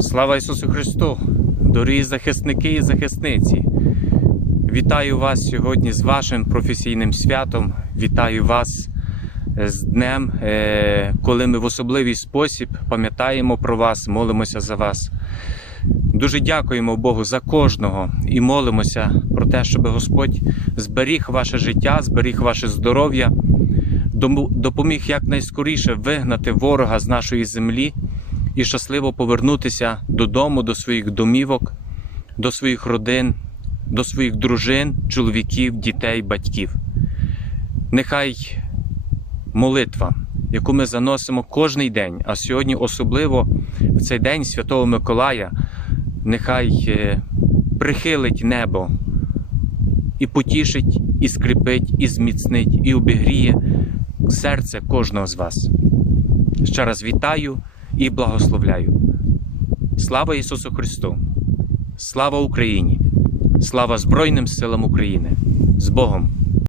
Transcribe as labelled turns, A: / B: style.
A: Слава Ісусу Христу! Дорогі захисники і захисниці! Вітаю вас сьогодні з вашим професійним святом. Вітаю вас е, з днем, е, коли ми в особливий спосіб пам'ятаємо про вас, молимося за вас. Дуже дякуємо Богу за кожного і молимося про те, щоб Господь зберіг ваше життя, зберіг ваше здоров'я, допоміг якнайскоріше вигнати ворога з нашої землі і щасливо повернутися додому, до своїх домівок, до своїх родин, до своїх дружин, чоловіків, дітей, батьків. Нехай молитва, яку ми заносимо кожний день, а сьогодні особливо в цей день Святого Миколая, нехай е, прихилить небо і потішить, і скріпить, і зміцнить, і обігріє серце кожного з вас. Ще раз вітаю і благословляю. Слава Ісусу Христу! Слава Україні! Слава Збройним силам України! З Богом!